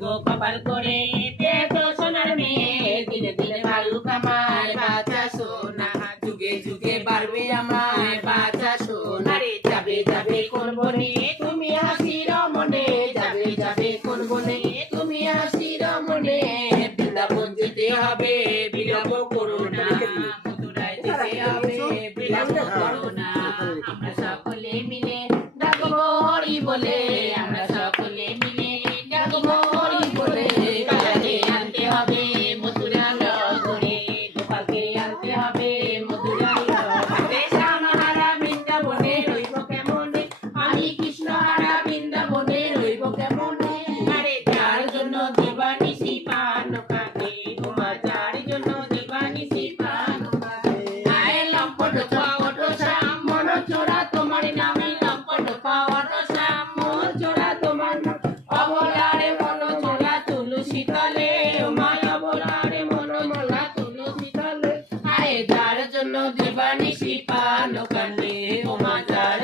গো কপাল করে পেয়েছো সোনার মেয়ে, দিনে দিনে ভালুক আমার বাচ্চা সোনা, যুগে যুগে বাড়বে আমার বাচ্চা সোনা রে। যাবে যাবে কোন বনে তুমি হাসির মনে, যাবে যাবে কোন বনে তুমি হাসির মনে, বৃন্দাবন যেতে হবে বিলম্ব করো না, মথুরায় যেতে হবে বিলম্ব করো না। আমরা সকলে মিলে ডাকবো হরি বলে, আমরা সকলে মিলে ডাকবো হরি বলে, কালাকে আনতে হবে মথুরা নগরে, গোপালকে আনতে হবে মথুরা নগরে। শ্যামহারা বৃন্দাবনে রইব কেমনে, আমি কৃষ্ণ হারা বৃন্দাবনে রইব কেমনে, আরে যার জন্য দিবানিশি পান কাঁদে, তোমার যার জন্য দিবানিশি পান কাঁদে। আয় লম্পট পাওয়াটো শ্যাম মন চোরা তোমার নামে, লম্পট পাওয়াটো শ্যাম মন চোরা তোমার নাম, অবলারে মন চোরা তুলসী তলে, মায় অবলারে মন চোরা তুলসী তলে, আয় যার জন্য দিবানিশি পান কাঁদে, তোমার যার